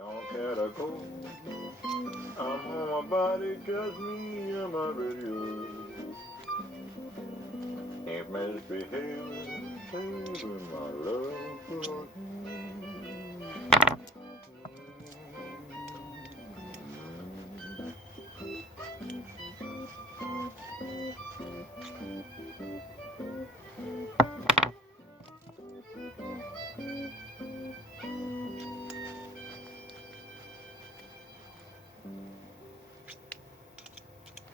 Don't care to go. I'm on my body, just me and my radio. Ain't misbehaving, saving my love for you.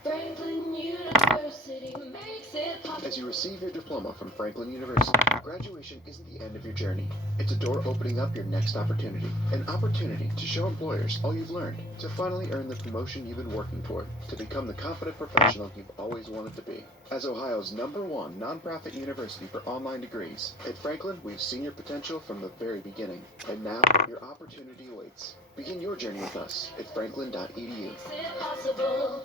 Franklin University makes it possible. As you receive your diploma from Franklin University, graduation isn't the end of your journey. It's a door opening up your next opportunity. An opportunity to show employers all you've learned, to finally earn the promotion you've been working toward, to become the confident professional you've always wanted to be. As Ohio's #1 nonprofit university for online degrees, at Franklin, we've seen your potential from the very beginning. And now, your opportunity awaits. Begin your journey with us at franklin.edu. Makes it possible.